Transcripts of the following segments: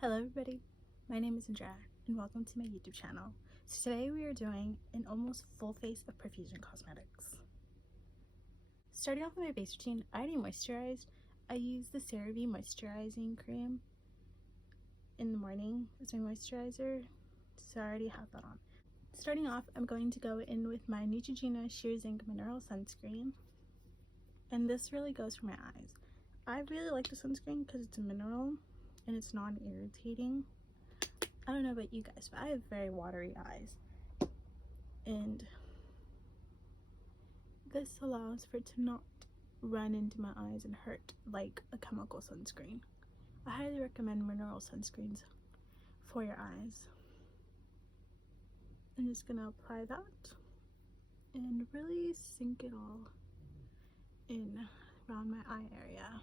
Hello everybody, my name is Andrea and welcome to my YouTube channel. So today we are doing an almost full face of Profusion Cosmetics. Starting off with my base routine, I already moisturized. I use the CeraVe moisturizing cream in the morning as my moisturizer, so I already have that on. Starting off, I'm going to go in with my Neutrogena Sheer Zinc Mineral Sunscreen, and this really goes for my eyes. I really like the sunscreen because it's a mineral and it's non-irritating. I don't know about you guys, but I have very watery eyes, and this allows for it to not run into my eyes and hurt like a chemical sunscreen. I highly recommend mineral sunscreens for your eyes. I'm just gonna apply that and really sink it all in around my eye area.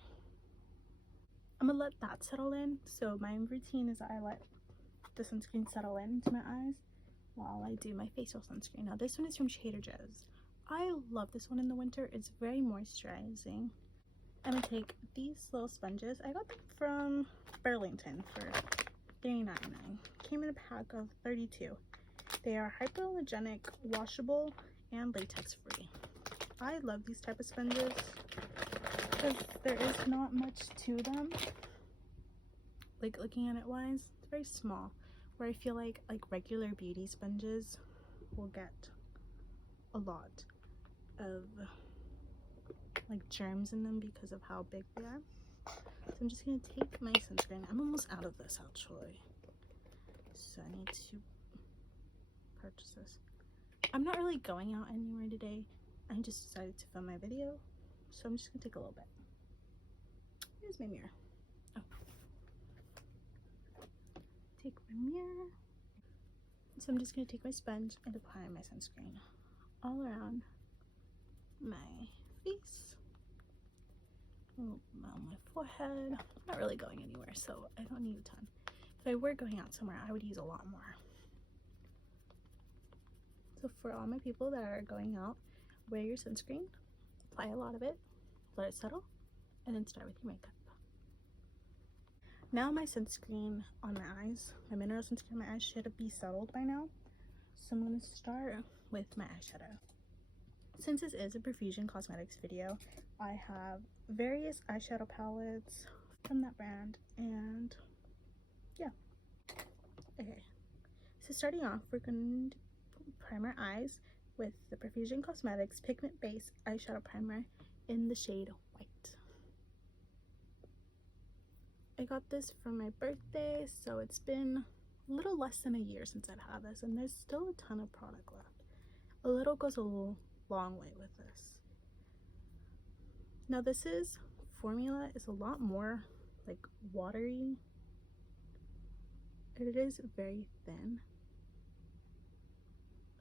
I'm gonna let that settle in. So my routine is I let the sunscreen settle into my eyes while I do my facial sunscreen. Now this one is from Trader Joe's. I love this one in the winter. It's very moisturizing. I'm gonna take these little sponges. I got them from Burlington for $3.99. Came in a pack of 32. They are hypoallergenic, washable, and latex free. I love these type of sponges because there is not much to them. Like looking at it wise, it's very small. Where I feel like regular beauty sponges will get a lot of like germs in them because of how big they are. So I'm just gonna take my sunscreen. I'm almost out of this actually, so I need to purchase this. I'm not really going out anywhere today. I just decided to film my video, so I'm just gonna take a little bit. Here's my mirror. Oh, take my mirror. So I'm just gonna take my sponge and apply my sunscreen all around my face, on my forehead. I'm not really going anywhere, so I don't need a ton. If I were going out somewhere, I would use a lot more. So for all my people that are going out, wear your sunscreen, apply a lot of it, let it settle, and then start with your makeup. Now my sunscreen on my eyes, my mineral sunscreen on my eyes should be settled by now. So I'm going to start with my eyeshadow. Since this is a Profusion Cosmetics video, I have various eyeshadow palettes from that brand, and yeah. Okay, so starting off, we're going to prime our eyes with the Profusion Cosmetics Pigment Base Eyeshadow Primer in the shade White. I got this for my birthday, so it's been a little less than a year since I've had this, and there's still a ton of product left. A little goes a long way with this. Now this formula is a lot more like watery, and it is very thin,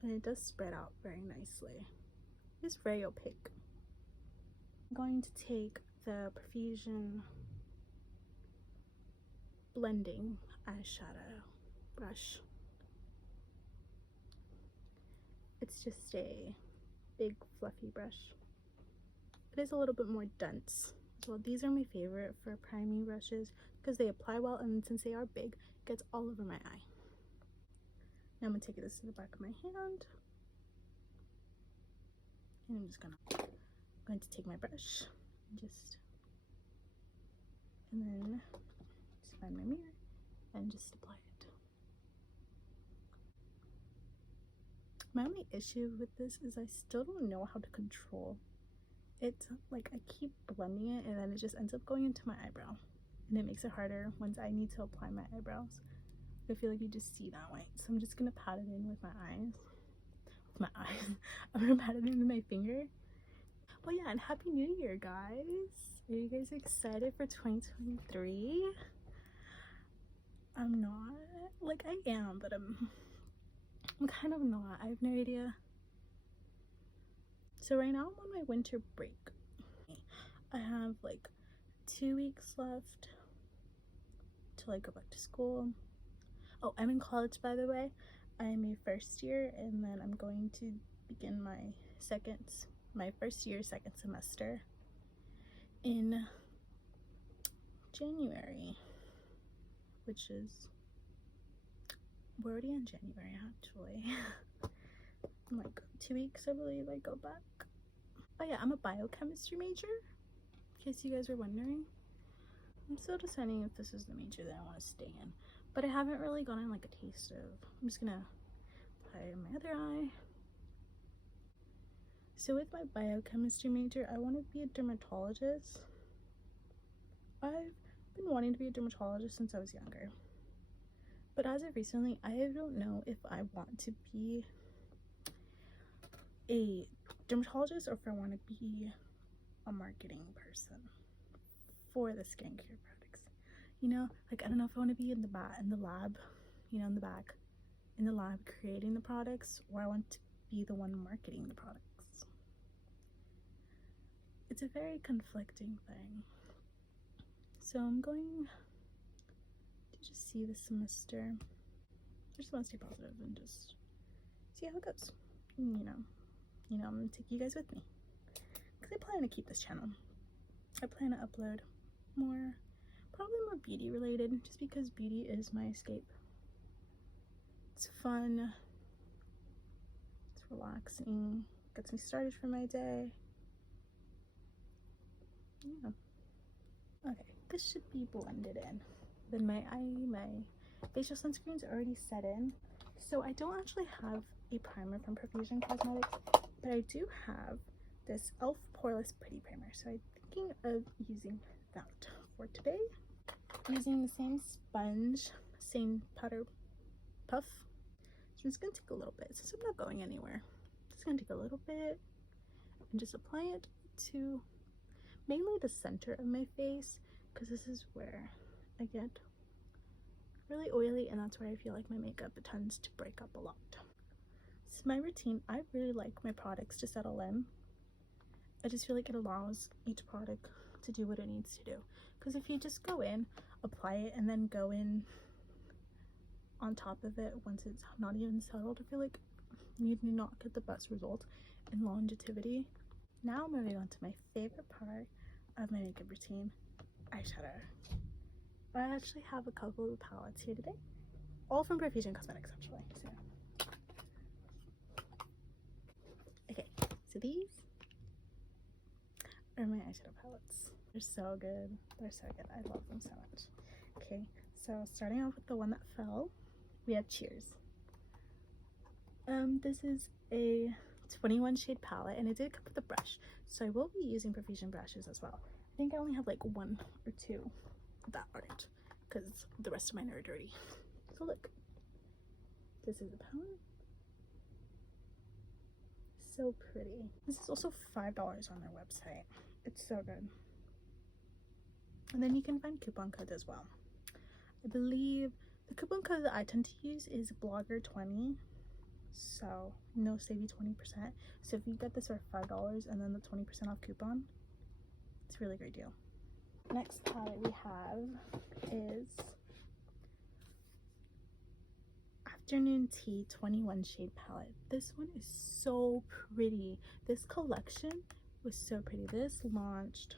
and it does spread out very nicely. It's very opaque. I'm going to take the Profusion blending eyeshadow brush. It's just a big fluffy brush. It is a little bit more dense as well. These are my favorite for priming brushes because they apply well, and since they are big, it gets all over my eye. Now I'm gonna take this to the back of my hand, and I'm going to take my brush and then just find my mirror and just apply it. My only issue with this is I still don't know how to control it. Like I keep blending it and then it just ends up going into my eyebrow, and it makes it harder once I need to apply my eyebrows. I feel like you just see that white, so I'm just gonna pat it in with my eyes. I'm gonna pat it into my finger. Well, yeah, and Happy New Year, guys. Are you guys excited for 2023? I'm not. Like, I am, but I'm kind of not. I have no idea. So right now I'm on my winter break. I have like 2 weeks left till I go back to school. Oh, I'm in college, by the way. I'm a first year, and then I'm going to begin my first year, second semester in January. which is, we're already in January actually. In like 2 weeks I believe I go back. Oh yeah, I'm a biochemistry major, in case you guys were wondering. I'm still deciding if this is the major that I want to stay in, but I haven't really gotten like a taste of. I'm just gonna apply it in my other eye. So with my biochemistry major, I want to be a dermatologist. I've been wanting to be a dermatologist since I was younger, but as of recently, I don't know if I want to be a dermatologist or if I want to be a marketing person for the skincare products. You know, like I don't know if I want to be in the lab, you know, in the back, in the lab creating the products, or I want to be the one marketing the products. It's a very conflicting thing. So I'm going to just see this semester. I just want to stay positive and just see how it goes. And, I'm gonna take you guys with me because I plan to keep this channel. I plan to upload more, probably more beauty related, just because beauty is my escape. It's fun, it's relaxing, gets me started for my day. Yeah. Okay, this should be blended in. Then my facial sunscreen's already set in. So I don't actually have a primer from Profusion Cosmetics, but I do have this e.l.f. Poreless Pretty Primer. So I'm thinking of using that for today. Using the same sponge, same powder puff. So it's gonna take a little bit, since I'm not going anywhere. Just gonna take a little bit and just apply it to mainly the center of my face, because this is where I get really oily, and that's where I feel like my makeup tends to break up a lot. So my routine, I really like my products to settle in. I just feel like it allows each product to do what it needs to do, because if you just go in, apply it, and then go in on top of it once it's not even settled, I feel like you do not get the best result in longevity. Now moving on to my favorite part of my makeup routine, eyeshadow. I actually have a couple of palettes here today, all from Profusion Cosmetics actually. So okay, so these are my eyeshadow palettes. They're so good. They're so good. I love them so much. Okay, so starting off with the one that fell, we have Cheers. This is a 21 shade palette, and it did come with a brush, so I will be using Profusion brushes as well. I think I only have like 1 or 2 that aren't, because the rest of mine are dirty. So look, this is a palette. So pretty. This is also $5 on their website. It's so good. And then you can find coupon codes as well. I believe the coupon code that I tend to use is blogger20, so no, save you 20%. So if you get this for $5 and then the 20% off coupon, it's a really great deal. Next palette we have is Afternoon Tea 21 shade palette. This one is so pretty. This collection was so pretty. This launched,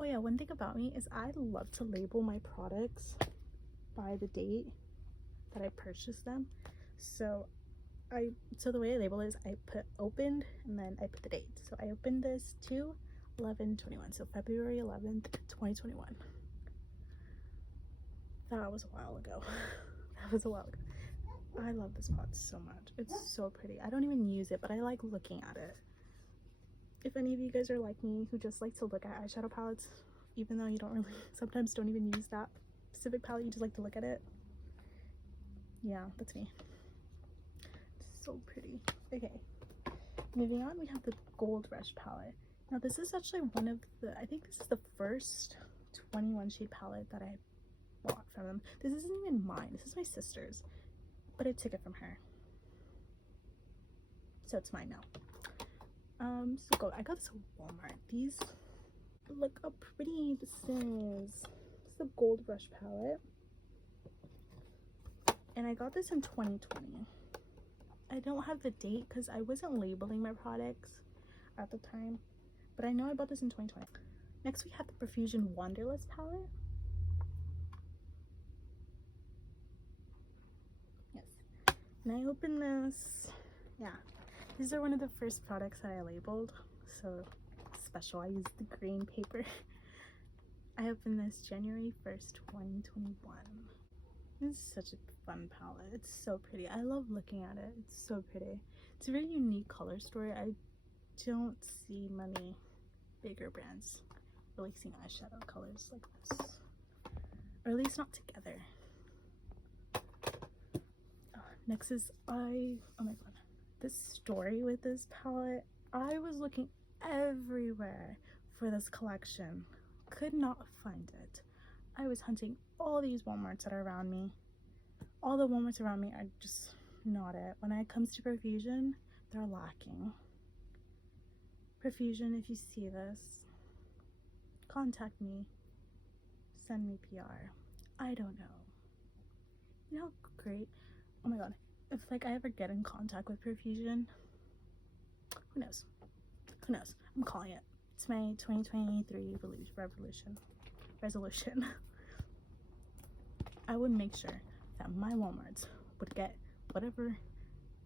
oh yeah, one thing about me is I love to label my products by the date that I purchased them. So the way I label it is I put opened and then I put the date. So I opened this 2/11/21, so February 11th 2021. That was a while ago. That was a while ago. I love this pot so much. It's so pretty. I don't even use it, but I like looking at it. If any of you guys are like me, who just like to look at eyeshadow palettes, even though you don't really, sometimes don't even use that specific palette, you just like to look at it. Yeah, that's me. It's so pretty. Okay, moving on, we have the Gold Rush palette. Now this is actually one of the, I think this is the first 21 shade palette that I bought from them. This isn't even mine, this is my sister's, but I took it from her, so it's mine now. So I got this at Walmart. These, look how pretty this is. This is the Gold Rush palette, and I got this in 2020. I don't have the date because I wasn't labeling my products at the time, but I know I bought this in 2020. Next we have the Profusion Wanderlust palette. And I opened this. Yeah, these are one of the first products that I labeled, so special. I used the green paper. I opened this January 1st, 2021. This is such a fun palette. It's so pretty. I love looking at it. It's so pretty. It's a very unique color story. I don't see many bigger brands releasing eyeshadow colors like this, or at least not together. Next is oh my god, this story with this palette. I was looking everywhere for this collection, could not find it. I was hunting all these Walmarts that are around me. All the Walmarts around me are just not it. When it comes to Profusion, they're lacking. Profusion, if you see this, contact me, send me PR. I don't know. You know how great, oh my god, if like I ever get in contact with Profusion, who knows? Who knows? I'm calling it. It's my 2023 resolution. I would make sure that my Walmarts would get whatever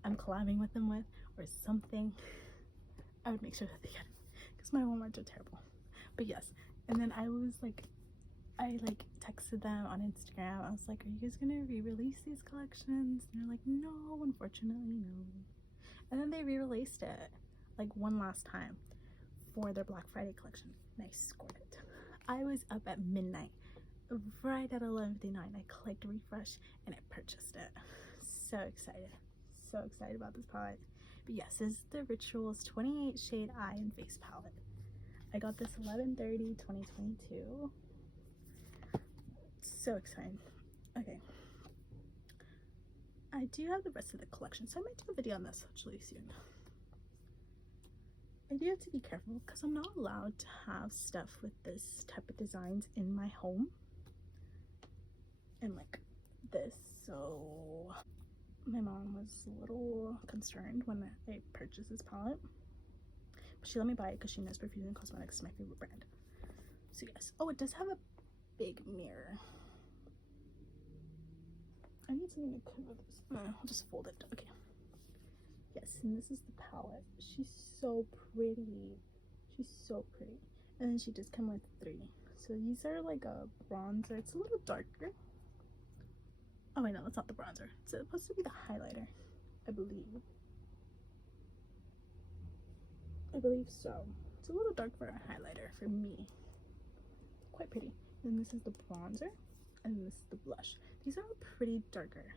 I'm collabing with them with or something. I would make sure that they get it, because my Walmarts are terrible. But yes, and then I texted them on Instagram. I was like, are you guys gonna re-release these collections? And they're like, no, unfortunately, no. And then they re-released it like one last time for their Black Friday collection, and I scored it. I was up at midnight, right at 11:59. I clicked refresh and I purchased it. So excited about this palette. But yes, this is the Rituals 28 Shade Eye and Face Palette. I got this 11/30/2022. So excited. Okay, I do have the rest of the collection, so I might do a video on this actually soon. I do have to be careful because I'm not allowed to have stuff with this type of designs in my home and like this, so my mom was a little concerned when I purchased this palette, but she let me buy it because she knows Profusion Cosmetics is my favorite brand. So yes. Oh, it does have a big mirror. I need something to cover this. I'll just fold it. Okay. Yes, and this is the palette. She's so pretty. She's so pretty. And then she does come with 3. So these are like a bronzer. It's a little darker. Oh wait, no, that's not the bronzer. It's supposed to be the highlighter, I believe. I believe so. It's a little dark for a highlighter for me. Quite pretty. And this is the bronzer, and this is the blush. These are pretty darker.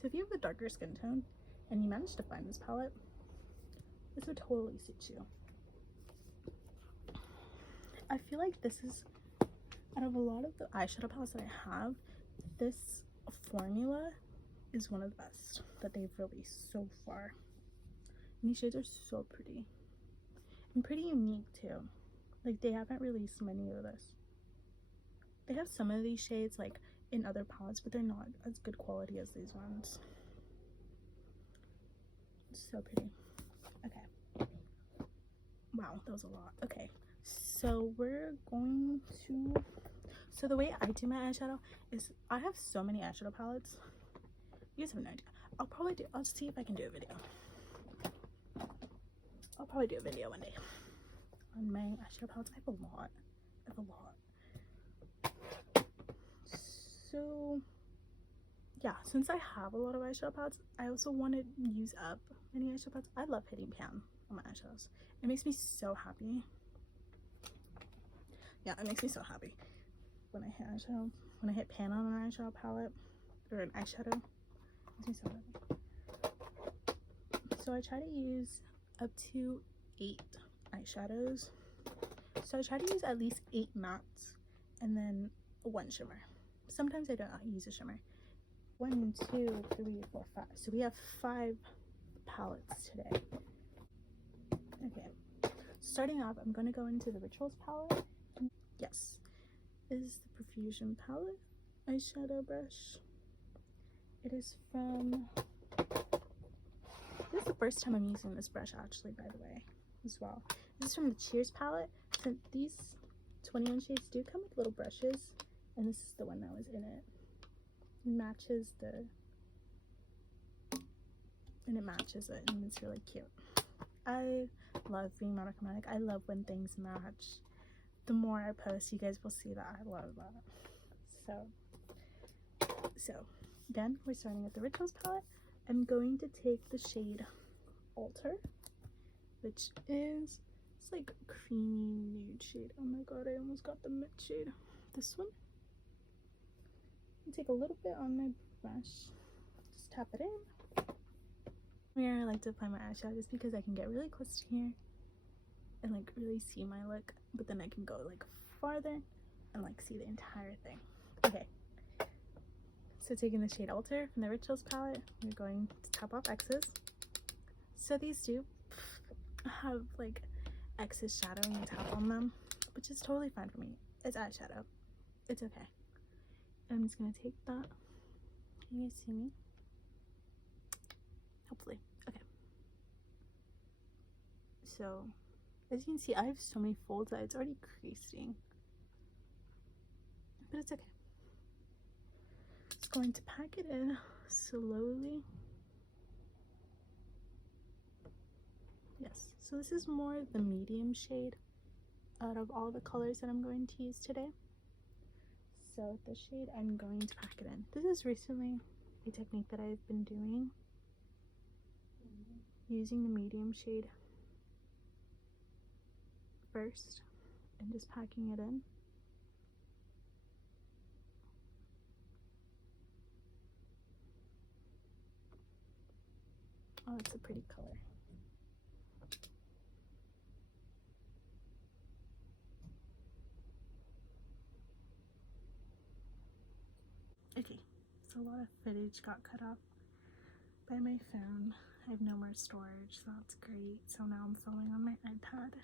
So if you have a darker skin tone and you manage to find this palette, this would totally suit you. I feel like this is, out of a lot of the eyeshadow palettes that I have, this formula is one of the best that they've released so far. And these shades are so pretty and pretty unique too. Like, they haven't released many of this. They have some of these shades like in other palettes, but they're not as good quality as these ones. So pretty. Okay, wow, that was a lot. Okay, so we're going to, so the way I do my eyeshadow is I have so many eyeshadow palettes. You guys have no idea. I'll see if I can do a video. I'll probably do a video one day on my eyeshadow palettes. I have a lot. So yeah, since I have a lot of eyeshadow palettes, I also want to use up many eyeshadow palettes. I love hitting pan on my eyeshadows. It makes me so happy. Yeah, it makes me so happy when I hit eyeshadow, when I hit pan on an eyeshadow palette or an eyeshadow. It makes me so happy. So I try to use up to 8 eyeshadows. So I try to use at least 8 mattes and then 1 shimmer. Sometimes I don't use a shimmer. 1, 2, 3, 4, 5. So we have 5 palettes today. Okay, starting off, I'm going to go into the Rituals palette. Yes, this is the Profusion palette eyeshadow brush. It is from, this is the first time I'm using this brush actually, by the way, as well. This is from the Cheers palette. So these 21 shades do come with little brushes, and this is the one that was in it. It matches the and it matches it, and it's really cute. I love being monochromatic. I love when things match. The more I post, you guys will see that I love that. So again, we're starting with the Rituals palette. I'm going to take the shade Alter, which is, it's like a creamy nude shade. Oh my god, I almost got the mid shade. This one. Take a little bit on my brush, just tap it in. Here I like to apply my eyeshadow just because I can get really close to here and like really see my look, but then I can go like farther and like see the entire thing. Okay, so taking the shade Alter from the Rituals palette, we're going to tap off X's. So these do have like excess shadowing and tap on them, which is totally fine for me. It's eyeshadow, it's okay. I'm just gonna take that. Can you guys see me? Hopefully. Okay. So, as you can see, I have so many folds that it's already creasing. But it's okay. Just going to pack it in slowly. Yes. So this is more the medium shade out of all the colors that I'm going to use today. So the shade, I'm going to pack it in. This is recently a technique that I've been doing, using the medium shade first and just packing it in. Oh, it's a pretty color. Okay, so a lot of footage got cut off by my phone. I have no more storage, so that's great. So now I'm filming on my iPad.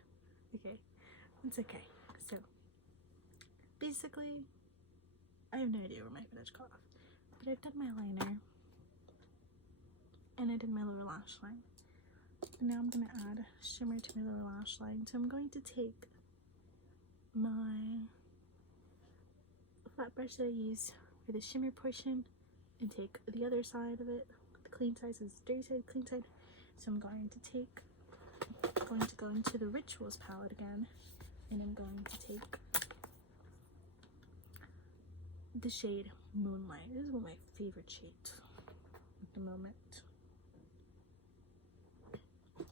Okay, it's okay. So basically, I have no idea where my footage got off, but I've done my liner and I did my lower lash line. And now I'm gonna add shimmer to my lower lash line. So I'm going to take my flat brush that I use for the shimmer portion and take the other side of it. The clean side is dirty side, clean side. So I'm going to go into the Rituals palette again, and I'm going to take the shade Moonlight. This is one of my favorite shades at the moment.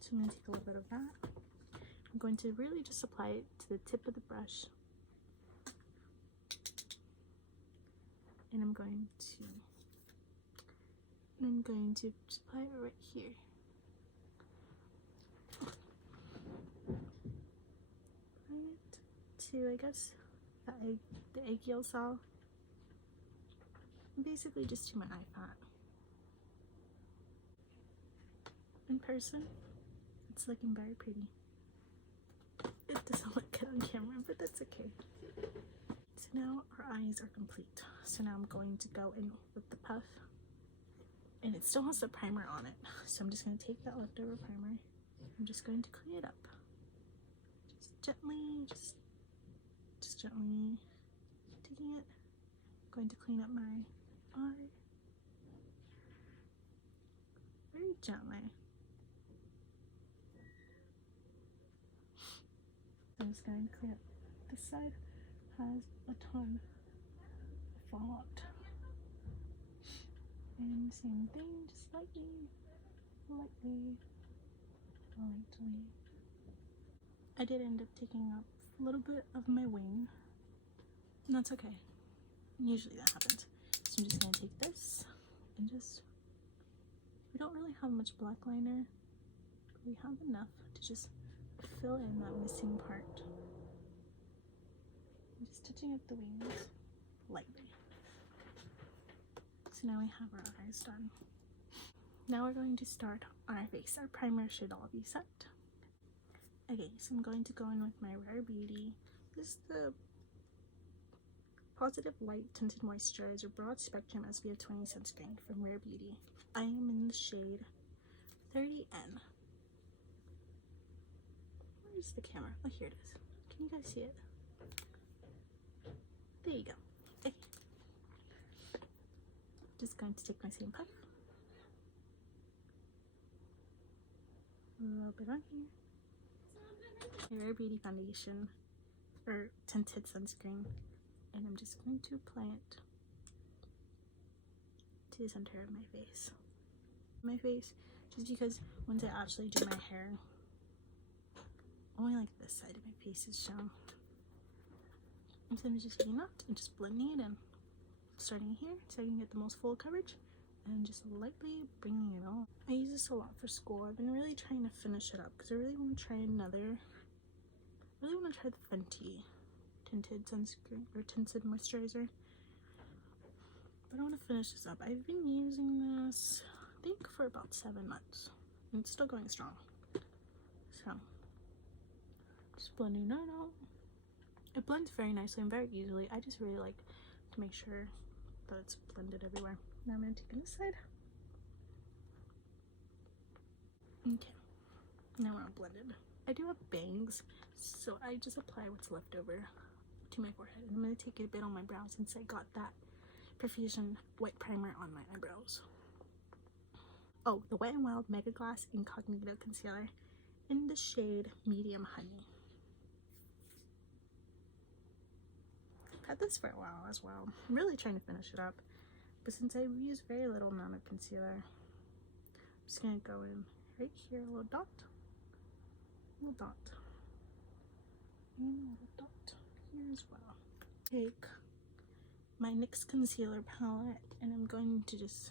So I'm going to take a little bit of that. I'm going to really just apply it to the tip of the brush. And I'm going to just apply it right here. Right to, I guess, the egg yolk saw. Basically just to my eye fat. In person, it's looking very pretty. It doesn't look good on camera, but that's okay. So now our eyes are complete. So now I'm going to go in with the puff. And it still has the primer on it. So I'm just going to take that leftover primer. I'm just going to clean it up. Just gently, just gently taking it. I'm going to clean up my eye. Very gently. I'm just going to clean up this side. Has a ton of fallout. And same thing, just lightly. I did end up taking up a little bit of my wing, and that's okay. Usually that happens. So I'm just gonna take this and we don't really have much black liner, but we have enough to just fill in that missing part. I'm just touching up the wings lightly. So now we have our eyes done. Now we're going to start on our face. Our primer should all be set. Okay, so I'm going to go in with my Rare Beauty. This is the Positive Light Tinted Moisturizer Broad Spectrum SPF 20 Sunscreen from Rare Beauty. I am in the shade 30N. Where's the camera? Oh, here it is. Can you guys see it? There you go. Okay. Just going to take my same puff. bit on here. Rare Beauty foundation or tinted sunscreen, and I'm just going to apply it to the center of my face. Just because once I actually do my hair, only like this side of my face is shown. I'm gonna just getting that and just blending it in, starting here so I can get the most full coverage, and just lightly bringing it on. I use this a lot for school. I've been really trying to finish it up because I really want to try the Fenty tinted sunscreen or tinted moisturizer, but I want to finish this up. I've been using this I think for about 7 months and it's still going strong, so just blending that out. It blends very nicely and very easily. I just really like to make sure that it's blended everywhere. Now I'm going to take it this side. Okay, now we're all blended. I do have bangs, so I just apply what's left over to my forehead. And I'm going to take it a bit on my brows since I got that Profusion white primer on my eyebrows. Oh, the Wet n Wild Mega Glass Incognito Concealer in the shade Medium Honey. I've had this for a while as well. I'm really trying to finish it up, but since I use very little amount of concealer, I'm just going to go in right here, a little dot, and a little dot here as well. Take my NYX concealer palette and I'm going to just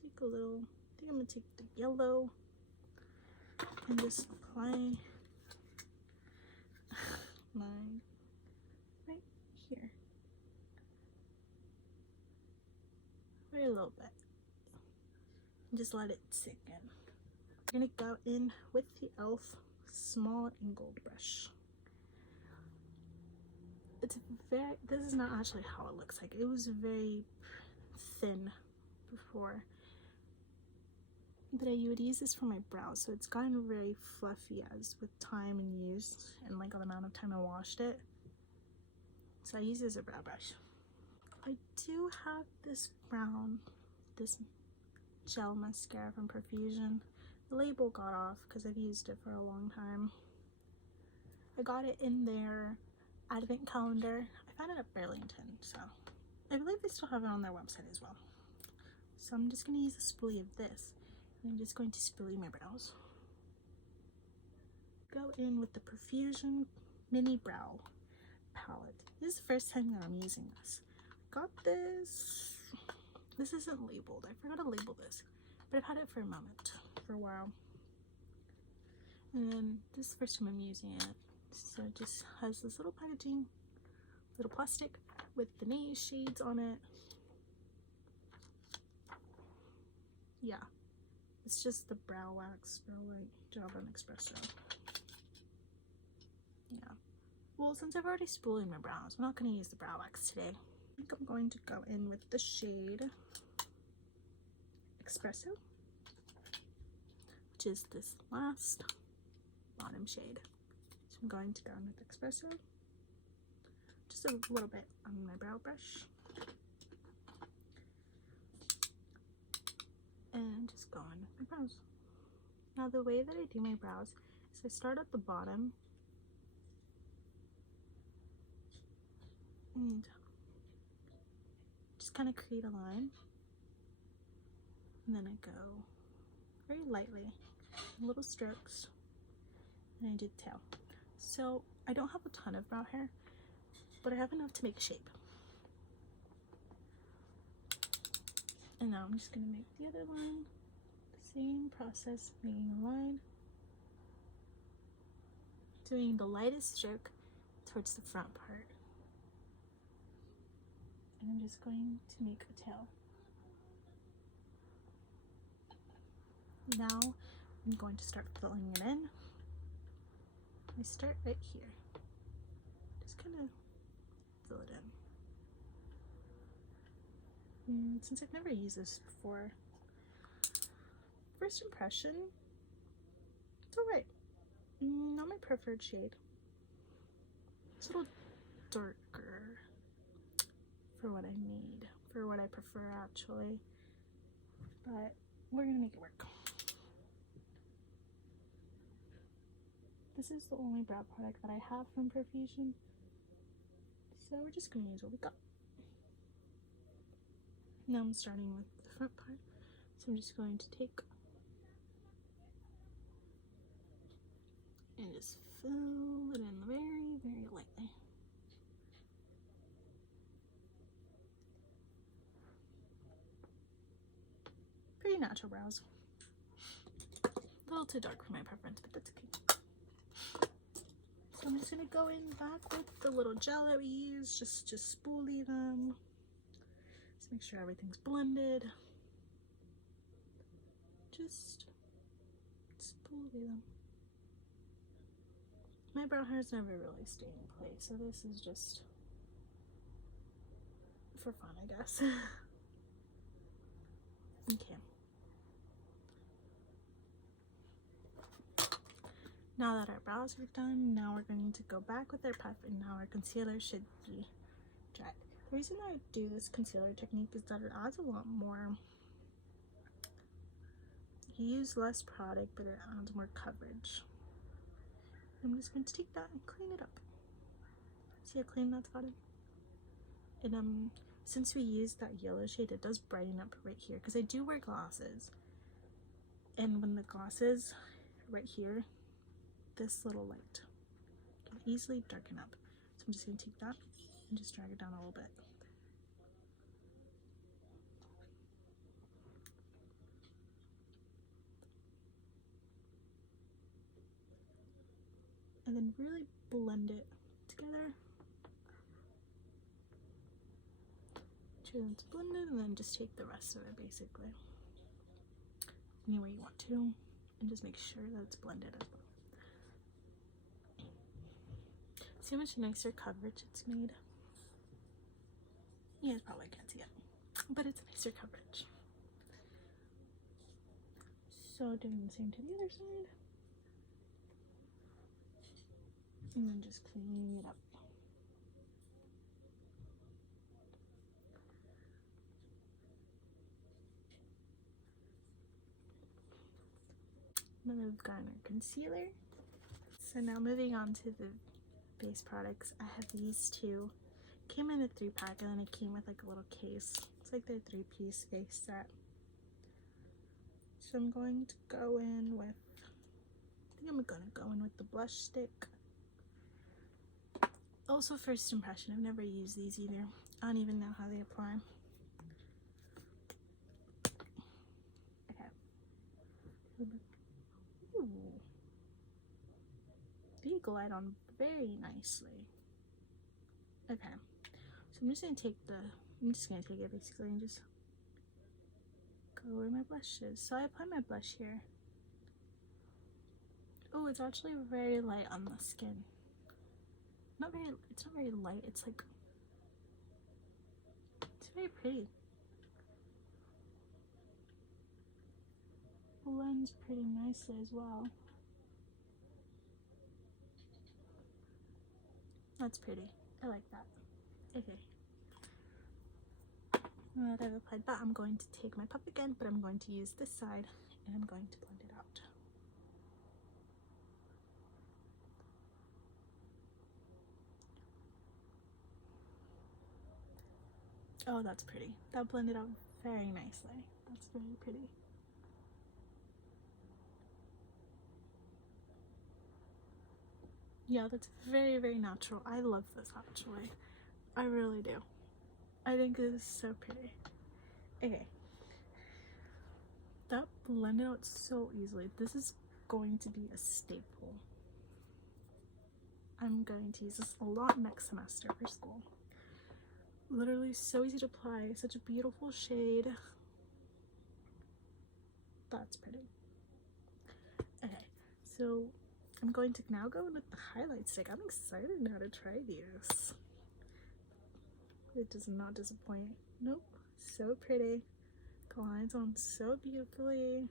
take a little, I think I'm going to take the yellow and just apply mine right here for a little bit and just let it sink in. I'm gonna go in with the e.l.f. small angled brush. It's very, this is not actually how it looks like. It was very thin before, but I would use this for my brows, so it's gotten very fluffy as with time and use and like the amount of time I washed it. So I use it as a brow brush. I do have this gel mascara from Profusion. The label got off because I've used it for a long time. I got it in their advent calendar. I found it at Burlington, so I believe they still have it on their website as well. So I'm just going to use a spoolie of this, and I'm just going to spoolie my brows. Go in with the Profusion Mini Brow Palette. This is the first time that I'm using this. Got this. This isn't labeled. I forgot to label this, but I've had it for a while. And then this is the first time I'm using it. So it just has this little packaging, little plastic with the name shades on it. Yeah, it's just the brow wax, brow light gel on espresso. Yeah. Well, since I've already spooled my brows, I'm not going to use the brow wax today. I think I'm going to go in with the shade Espresso, which is this last bottom shade. So I'm going to go in with Espresso, just a little bit on my brow brush, and just go in with my brows. Now the way that I do my brows is I start at the bottom and just kind of create a line, and then I go very lightly, little strokes, and I did tail. So I don't have a ton of brow hair, but I have enough to make shape. And now I'm just gonna make the other line. Same process, making a line, doing the lightest stroke towards the front part. And I'm just going to make a tail. Now I'm going to start filling it in. I start right here. Just kind of fill it in. And since I've never used this before, first impression, it's alright. Not my preferred shade. It's a little darker for what I need, for what I prefer actually. But we're gonna make it work. this is the only brow product that I have from Profusion, so we're just going to use what we got. Now I'm starting with the front part, so I'm just going to take and just fill it in very, very lightly. Pretty natural brows. A little too dark for my preference, but that's okay. So I'm just gonna go in back with the little gel that we use, just spoolie them. Just make sure everything's blended. Just spoolie them. My brow hairs never really stay in place, so this is just for fun, I guess. Okay. Now that our brows are done, now we're going to go back with our puff, and now our concealer should be dry. The reason I do this concealer technique is that it adds a lot more. You use less product, but it adds more coverage. I'm just going to take that and clean it up. See how clean that's gotten? And since we used that yellow shade, it does brighten up right here, because I do wear glasses, and when the glasses right here, this little light can easily darken up. So I'm just going to take that and just drag it down a little bit. And then really blend it together. Make sure it's blended, and then just take the rest of it basically any way you want to, and just make sure that it's blended as well. See how much nicer coverage it's made? You guys probably can't see it, but it's nicer coverage. So doing the same to the other side. And then just cleaning it up. And then we've got our concealer. So now moving on to the base products. I have these two. Came in a 3-pack, and then it came with like a little case. It's like their 3-piece face set. So I'm going to go in with, I think I'm gonna go in with the blush stick. Also, first impression, I've never used these either. I don't even know how they apply. Okay. Ooh. They glide on very nicely. Okay. So I'm just gonna take it basically and just go where my blush is. So I apply my blush here. Oh, it's actually very light on the skin. It's not very light, it's like, it's very pretty. Blends pretty nicely as well. That's pretty. I like that. Okay. Now that I've applied that, I'm going to take my puff again, but I'm going to use this side, and I'm going to blend it out. Oh, that's pretty. That blended out very nicely. That's very pretty. Yeah, that's very, very natural. I love this actually. I really do. I think it is so pretty. Okay. That blended out so easily. This is going to be a staple. I'm going to use this a lot next semester for school. Literally so easy to apply. Such a beautiful shade. That's pretty. Okay, so I'm going to now go in with the highlight stick. I'm excited now to try these. It does not disappoint. Nope, so pretty. Glides on so beautifully.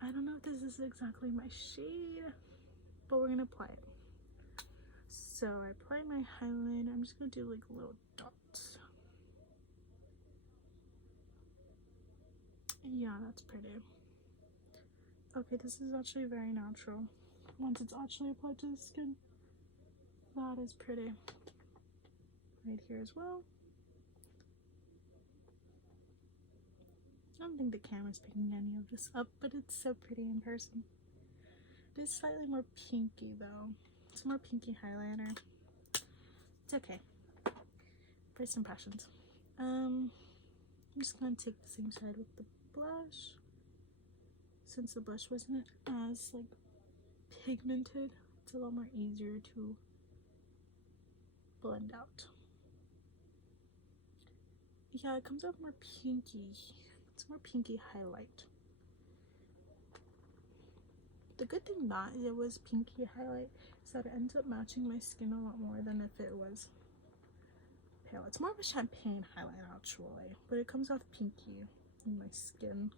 I don't know if this is exactly my shade, but we're gonna apply it. So I apply my highlight. I'm just gonna do like little dots. Yeah, that's pretty. Okay, this is actually very natural. once it's actually applied to the skin. That is pretty. Right here as well. I don't think the camera's picking any of this up, but it's so pretty in person. It is slightly more pinky though. It's more pinky highlighter. It's okay. First impressions. I'm just gonna take the same side with the blush. Since the blush wasn't as like pigmented, it's a lot more easier to blend out. Yeah, it comes out more pinky. It's more pinky highlight. The good thing that it was pinky highlight is that it ends up matching my skin a lot more than if it was pale. It's more of a champagne highlight actually, but it comes off pinky in my skin.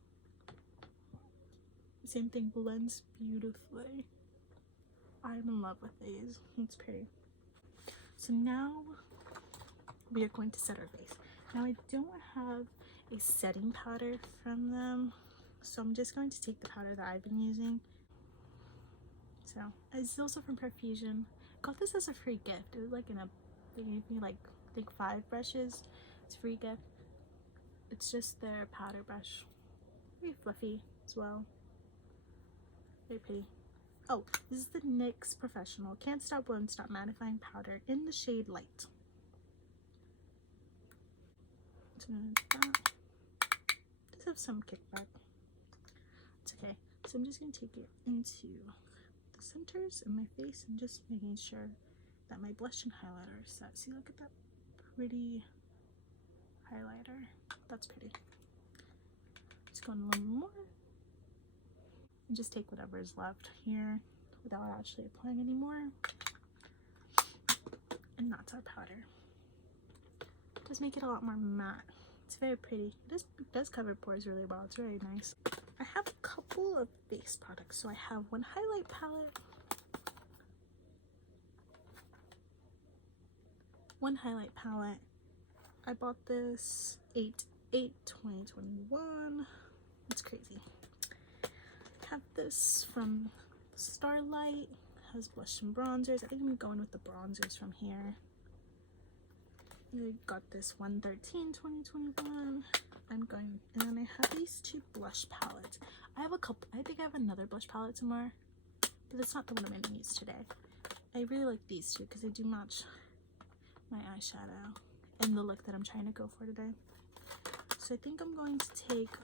The same thing blends beautifully. I'm in love with these. It's pretty. So now we are going to set our face. Now I don't have a setting powder from them, so I'm just going to take the powder that I've been using. So it's also from Profusion. Got this as a free gift. It was like they gave me like I think 5 brushes. It's a free gift. It's just their powder brush. Very fluffy as well. Very pretty. Oh, this is the NYX Professional Can't Stop Won't Stop Mattifying Powder in the shade Light. So does have some kickback. It's okay. So I'm just gonna take it into the centers of my face and just making sure that my blush and highlighter are set. See, look at that pretty highlighter. That's pretty. Just going a little more. And just take whatever is left here without actually applying any more. And that's our powder. Just make it a lot more matte. It's very pretty. It does cover pores really well. It's very nice. I have a couple of base products. So I have one highlight palette. One highlight palette. I bought this 8/8/2021. It's crazy. I have this from Starlight. It has blush and bronzers. I think I'm going with the bronzers from here. I got this 1/13/2021. And then I have these 2 blush palettes. I have a couple. I think I have another blush palette somewhere, but it's not the one I'm going to use today. I really like these 2 because they do match my eyeshadow and the look that I'm trying to go for today. So I think I'm going to take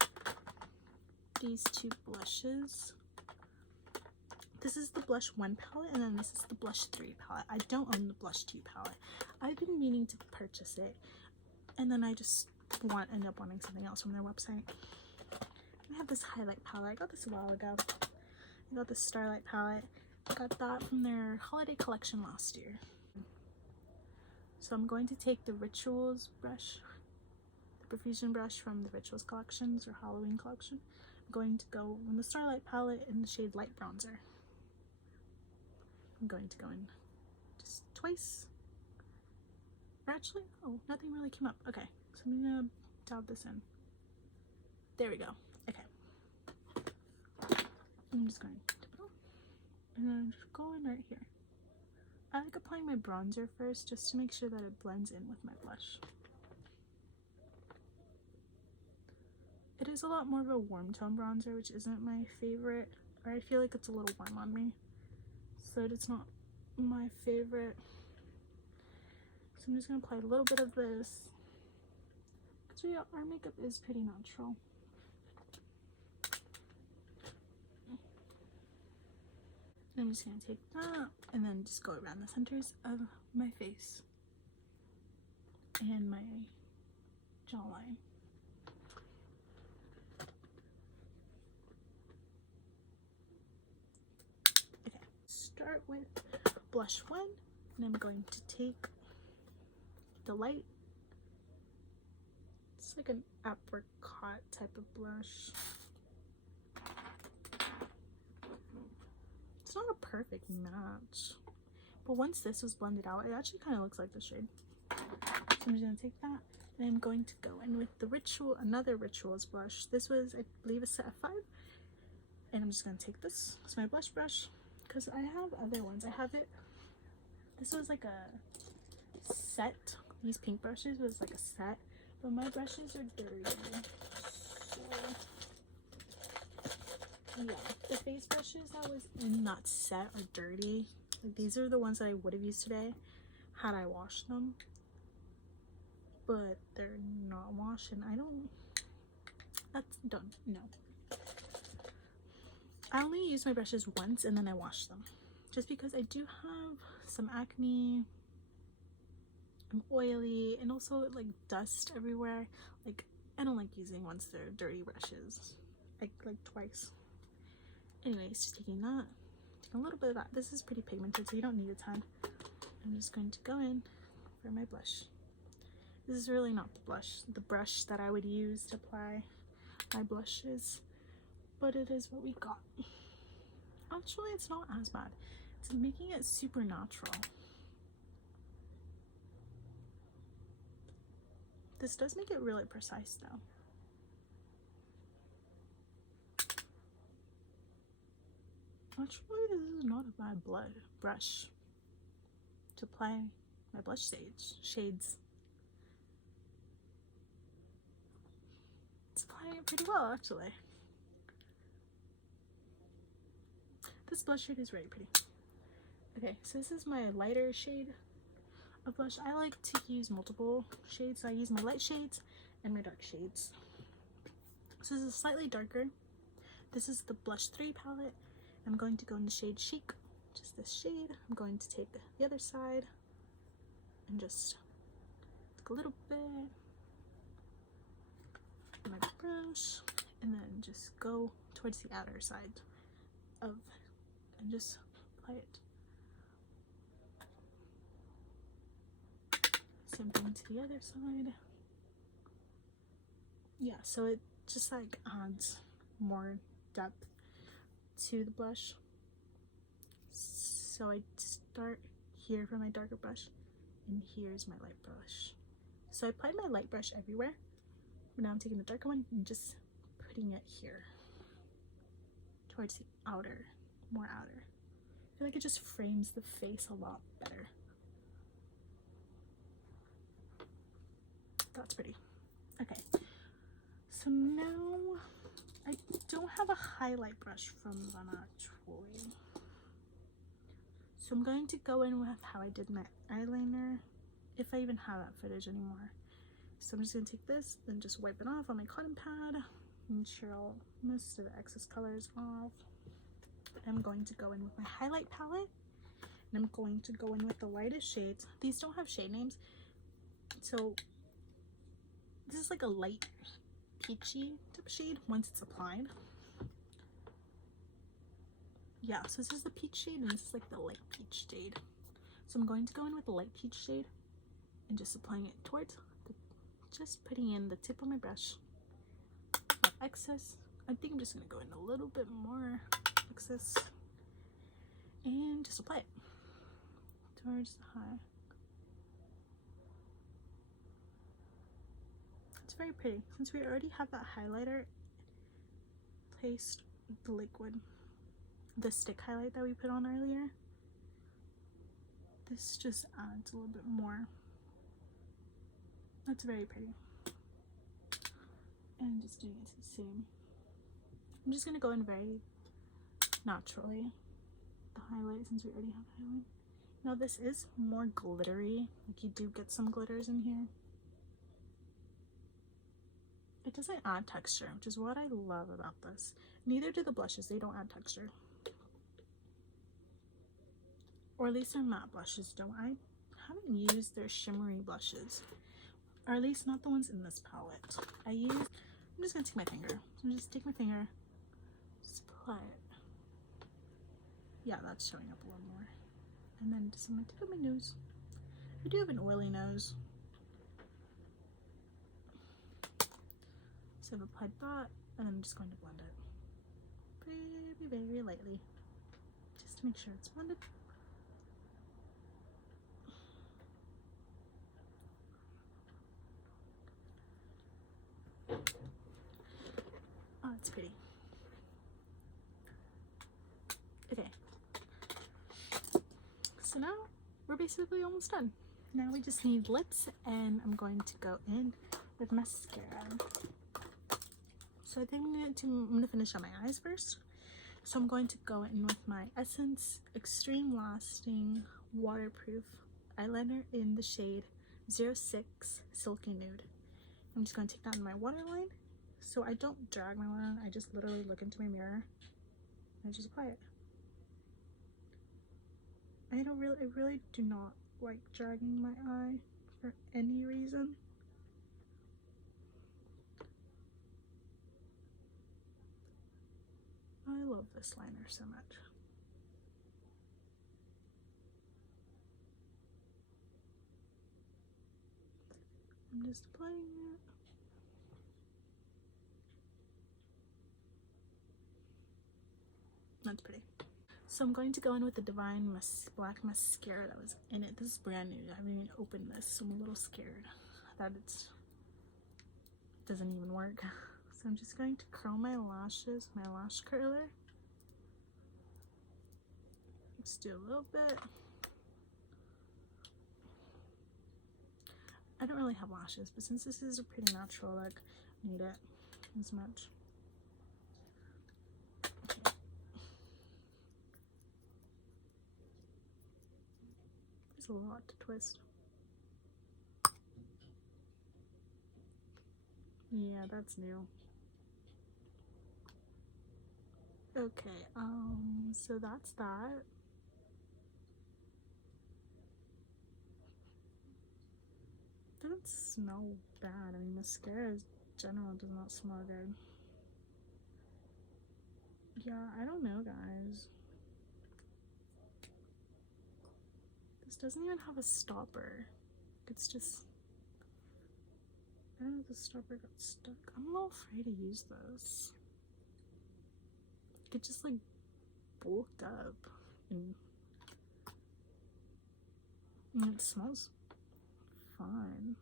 these 2 blushes. This is the blush 1 palette, and then this is the blush 3 palette. I don't own the blush 2 palette. I've been meaning to purchase it, and then I just end up wanting something else from their website. I have this highlight palette. I got this a while ago. I got this Starlight palette. I got that from their holiday collection last year. So I'm going to take the Rituals brush, the Profusion brush from the Rituals collections or Halloween collection. I'm going to go on the Starlight palette in the shade Light Bronzer. I'm going to go in just twice. Or actually, oh, nothing really came up. Okay, so I'm gonna dab this in. There we go. Okay. I'm just going to put on. And then I'm just going right here. I like applying my bronzer first just to make sure that it blends in with my blush. It is a lot more of a warm tone bronzer, which isn't my favorite, or I feel like it's a little warm on me, so it's not my favorite. So I'm just gonna apply a little bit of this. So yeah, our makeup is pretty natural. I'm just gonna take that and then just go around the centers of my face and my jawline. Okay, start with blush 1, and I'm going to take the light. It's like an apricot type of blush. It's not a perfect match, but once this was blended out, it actually kind of looks like the shade. So I'm just gonna take that, and I'm going to go in with the another Rituals blush. This was, I believe, a set of 5, and I'm just gonna take this. It's my blush brush, because I have other ones. I have it, this was like a set. These pink brushes was like a set, but my brushes are dirty. So yeah, the face brushes that was in that set are dirty. Like, these are the ones that I would have used today had I washed them, but they're not washed, and I don't, that's done. No, I only use my brushes once and then I wash them, just because I do have some acne, I'm oily, and also like dust everywhere. Like, I don't like using once they're dirty brushes, like twice. Anyways, just taking that, taking a little bit of that. This is pretty pigmented, so you don't need a ton. I'm just going to go in for my blush. This is really not the brush that I would use to apply my blushes, but it is what we got. Actually, it's not as bad. It's making it super natural. This does make it really precise though. Actually, this is not a bad brush to apply my blush shades. It's applying it pretty well, actually. This blush shade is very pretty. Okay, so this is my lighter shade of blush. I like to use multiple shades, so I use my light shades and my dark shades. So this is slightly darker. This is the Blush 3 palette. I'm going to go in the shade Chic, just this shade. I'm going to take the other side and just take a little bit of my brush, and then just go towards the outer side of, and just apply it. Same thing to the other side. Yeah, so it just like adds more depth to the blush. So I start here for my darker brush, and here's my light brush. So I applied my light brush everywhere, but now I'm taking the darker one and just putting it here towards the outer, more outer. I feel like it just frames the face a lot better. That's pretty. Okay, so now I don't have a highlight brush from them actually. So I'm going to go in with how I did my eyeliner, if I even have that footage anymore. So I'm just going to take this and just wipe it off on my cotton pad, make sure all most of the excess color is off. I'm going to go in with my highlight palette, and I'm going to go in with the lightest shades. These don't have shade names, so this is like a light peachy type of shade once it's applied. Yeah, so this is the peach shade, and this is like the light peach shade. So I'm going to go in with the light peach shade and just applying it towards the, just putting in the tip of my brush of excess. I think I'm just gonna go in a little bit more excess and just apply it towards the high. It's very pretty. Since we already have that highlighter placed with the liquid, the stick highlight that we put on earlier, this just adds a little bit more. That's very pretty. And just doing it the same. I'm just gonna go in very naturally, the highlight, since we already have highlight. Now this is more glittery, like you do get some glitters in here. It doesn't add texture, which is what I love about this. Neither do the blushes, they don't add texture. Or at least their matte blushes don't. I haven't used their shimmery blushes, or at least not the ones in this palette. I'm just gonna take my finger. So I'm just take my finger, just apply it. Yeah, that's showing up a little more. And then just on the tip of my nose. I do have an oily nose, so I've applied that, and I'm just going to blend it very, very lightly, just to make sure it's blended. Oh, it's pretty. Okay, So now we're basically almost done. Now we just need lips, and I'm going to go in with mascara. So I think I'm gonna finish on my eyes first. So I'm going to go in with my Essence Extreme Lasting Waterproof Eyeliner in the shade 06 Silky Nude. I'm just going to take that in my waterline, so I don't drag my waterline. I just literally look into my mirror and just apply it. I really do not like dragging my eye for any reason. I love this liner so much. I'm just applying it. That's pretty. So I'm going to go in with the Divine Black Mascara that was in it. This is brand new. I haven't even opened this, so I'm a little scared that it doesn't even work. So I'm just going to curl my lashes, my lash curler. Just do a little bit. I don't really have lashes, but since this is a pretty natural look, I need it as much. Okay. There's a lot to twist. Yeah, that's new. Okay, so that's that. Doesn't smell bad. I mean, mascara in general does not smell good. Yeah, I don't know, guys. This doesn't even have a stopper. It's just, I don't know if the stopper got stuck. I'm a little afraid to use this. It just like bulked up and it smells fine.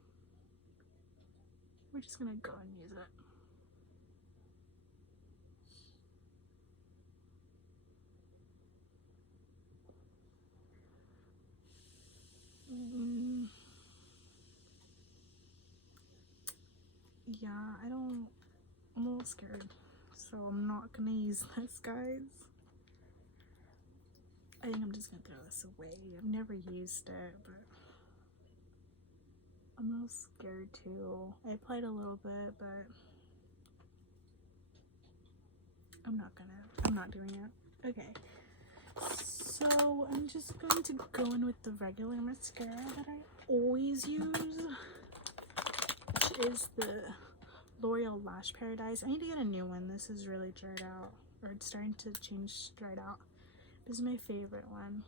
We're just gonna go and use it. Yeah, I'm a little scared, so I'm not gonna use this, guys. I think I'm just gonna throw this away. I've never used it, but I'm a little scared too. I applied a little bit, but I'm not doing it. Okay, so I'm just going to go in with the regular mascara that I always use, which is the L'Oreal Lash Paradise. I need to get a new one. This is really dried out, or it's starting to change dried out. This is my favorite one.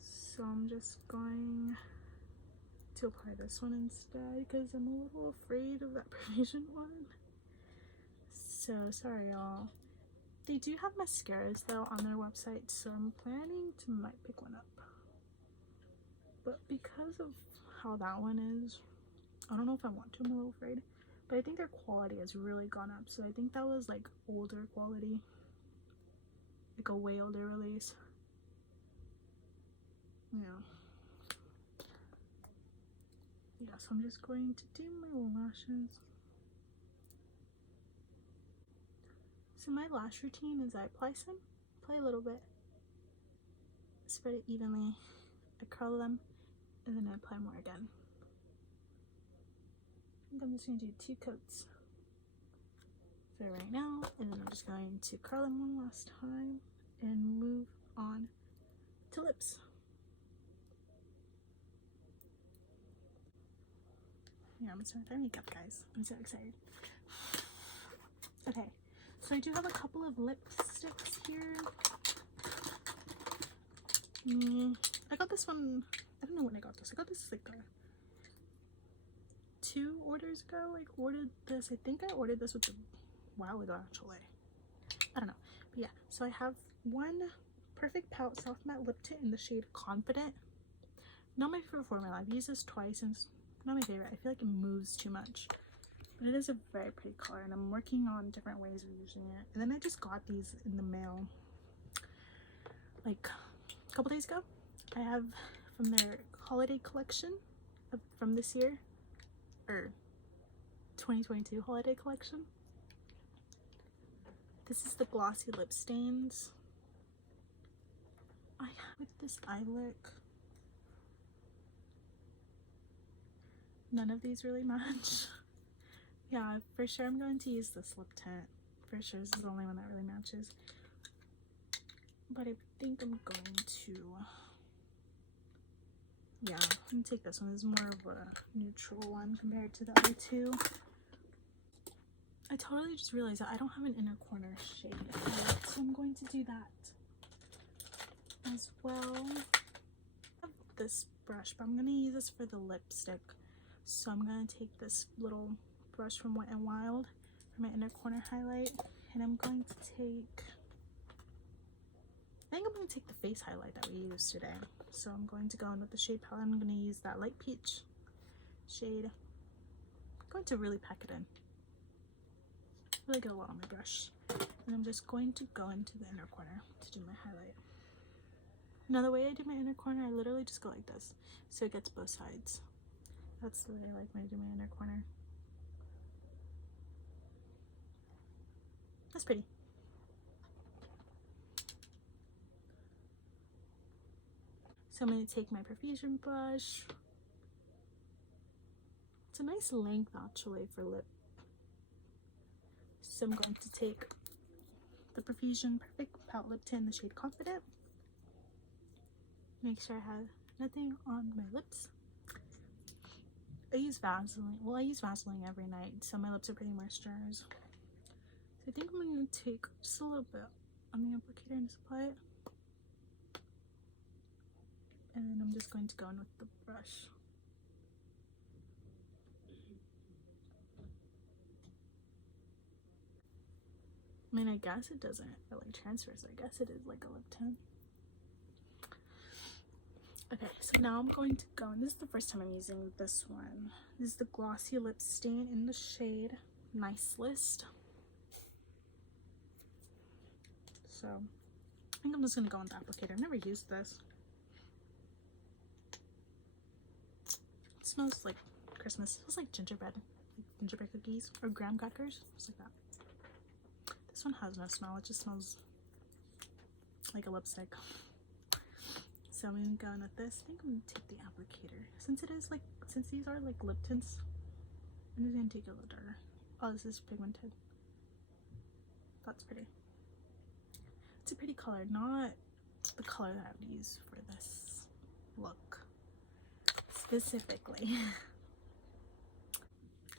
So I'm just going to apply this one instead because I'm a little afraid of that Profusion one. So sorry, y'all. They do have mascaras though on their website, so I'm planning to might pick one up. But because of how that one is, I don't know if I want to. I'm a little afraid. But I think their quality has really gone up. So I think that was like older quality, like a way older release. Yeah. Yeah, so I'm just going to do my lashes. So my lash routine is I apply some, apply a little bit, spread it evenly, I curl them, and then I apply more again. I think I'm just going to do 2 coats for right now, and then I'm just going to curl them one last time and move on to lips. Yeah, I'm starting with our makeup, guys. I'm so excited. Okay, so I do have a couple of lipsticks here. I got this one, I don't know when I got this. I got this like 2 orders ago. Like ordered this, I think I ordered this a while ago actually. I don't know, but yeah. So I have one Perfect Pout Soft Matte Lip Tint in the shade Confident. Not my favorite formula. I've used this twice and it's not my favorite. I feel like it moves too much. But it is a very pretty color and I'm working on different ways of using it. And then I just got these in the mail like couple days ago, I have from their holiday collection from this year, or 2022 holiday collection. This is the glossy lip stains. I have with this eye look. None of these really match. Yeah, for sure I'm going to use this lip tint. For sure this is the only one that really matches. But I think I'm going to, yeah, I'm gonna take this one. This is more of a neutral one compared to the other two. I totally just realized that I don't have an inner corner shade yet, so I'm going to do that as well. I have this brush, but I'm gonna use this for the lipstick. So I'm gonna take this little brush from Wet n Wild for my inner corner highlight, and I'm going to take, I think I'm going to take the face highlight that we used today. So I'm going to go in with the shade palette. I'm going to use that light peach shade. I'm going to really pack it in. Really get a lot on my brush. And I'm just going to go into the inner corner to do my highlight. Now the way I do my inner corner, I literally just go like this. So it gets both sides. That's the way I like when I do my inner corner. That's pretty. So I'm going to take my Profusion brush. It's a nice length actually for lip. So I'm going to take the Profusion Perfect Pout Lip Tint in the shade Confident. Make sure I have nothing on my lips. I use Vaseline. Well, I use Vaseline every night, so my lips are pretty moisturized. So I think I'm going to take just a little bit on the applicator and just apply it. And then I'm just going to go in with the brush. I mean, I guess it doesn't really transfer, so I guess it is like a lip tint. Okay, so now I'm going to go, and this is the first time I'm using this one. This is the Glossy Lip Stain in the shade Nice List. So I think I'm just gonna go on the applicator. I've never used this. It smells like Christmas. It smells like gingerbread, like gingerbread cookies or graham crackers, just like that. This one has no smell. It just smells like a lipstick. So I'm gonna go in with this. I think I'm gonna take the applicator. Since these are like lip tints, I'm just gonna take a little darker. Oh, this is pigmented. That's pretty. It's a pretty color, not the color that I would use for this look specifically.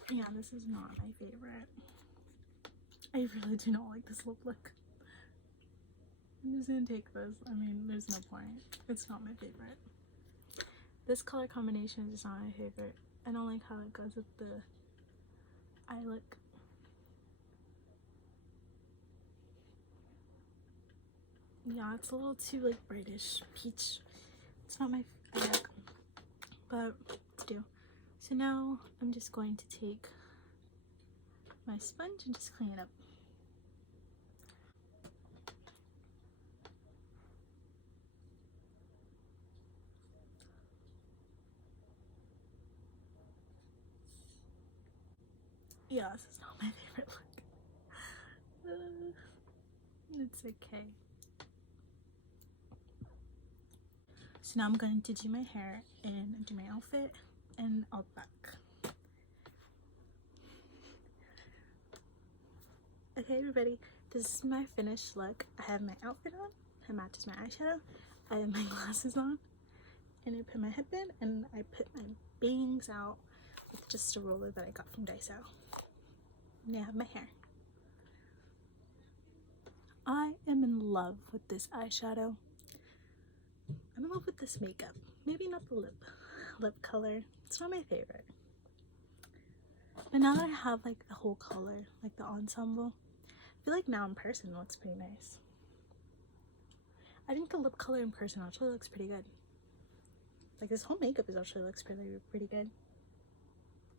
Yeah, this is not my favorite. I really do not like this lip look. I'm just gonna take this. I mean, there's no point. It's not my favorite. This color combination is not my favorite. I don't like how it goes with the eye look. Yeah, it's a little too like brightish peach. It's not my favorite, but let's do. So now I'm just going to take my sponge and just clean it up. Yeah, this is not my favorite look. It's okay. So now I'm going to do my hair and do my outfit, and I'll be back. Okay everybody, this is my finished look. I have my outfit on, it matches my eyeshadow, I have my glasses on, and I put my headband, and I put my bangs out with just a roller that I got from Daiso. And I have my hair. I am in love with this eyeshadow. I'm in love with this makeup. Maybe not the lip color. It's not my favorite. But now that I have like the whole color, like the ensemble, I feel like now in person it looks pretty nice. I think the lip color in person actually looks pretty good. Like this whole makeup actually looks pretty good.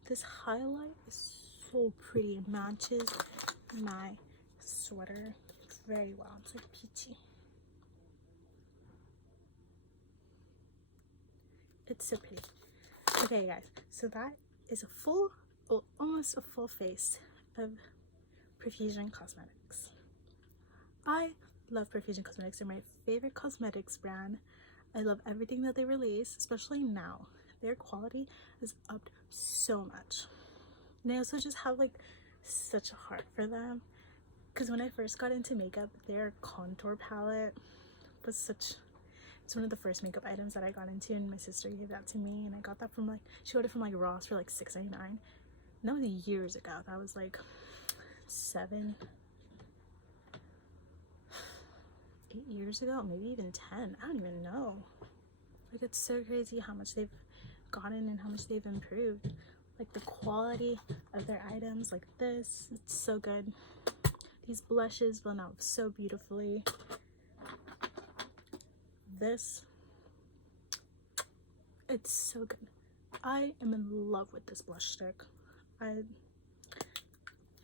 This highlight is so pretty. It matches my sweater very well. It's like peachy. It's so pretty. Okay guys, so that is a full, well, almost a full face of Profusion Cosmetics. I love Profusion Cosmetics. They're my favorite cosmetics brand. I love everything that they release, especially now. Their quality is upped so much. And I also just have like such a heart for them, because when I first got into makeup, their contour palette was such, it's one of the first makeup items that I got into, and my sister gave that to me, and I got that from like, she got it from like Ross for like $6.99. And that was years ago. That was like 8 years ago, maybe even 10. I don't even know. Like, it's so crazy how much they've gotten and how much they've improved. Like the quality of their items, like this, it's so good. These blushes blend out so beautifully. This, it's so good. I am in love with this blush stick.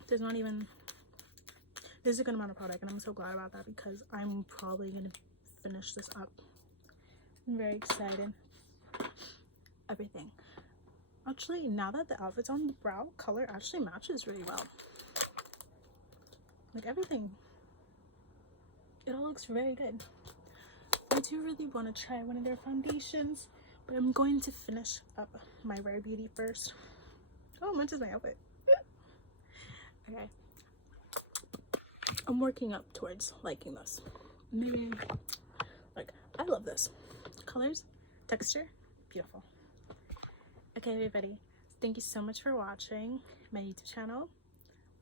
There's not even, there's a good amount of product, and I'm so glad about that, because I'm probably gonna finish this up. I'm very excited. Everything. Actually, now that the outfit's on, the brow color actually matches really well. Like everything, it all looks very good. I do really want to try one of their foundations, but I'm going to finish up my Rare Beauty first. Oh, much is my outfit. Okay, I'm working up towards liking this. Maybe, like, I love this. Colors, texture, beautiful. Okay, everybody, thank you so much for watching my YouTube channel.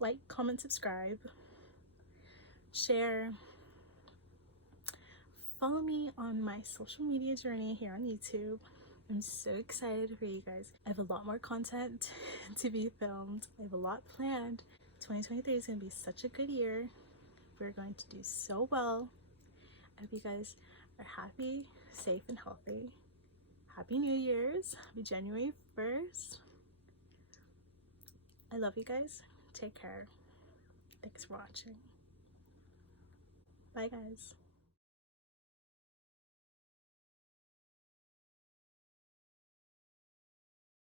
Like, comment, subscribe, share. Follow me on my social media journey here on YouTube. I'm so excited for you guys. I have a lot more content to be filmed. I have a lot planned. 2023 is going to be such a good year. We're going to do so well. I hope you guys are happy, safe, and healthy. Happy New Year's. Happy January 1st. I love you guys. Take care. Thanks for watching. Bye, guys.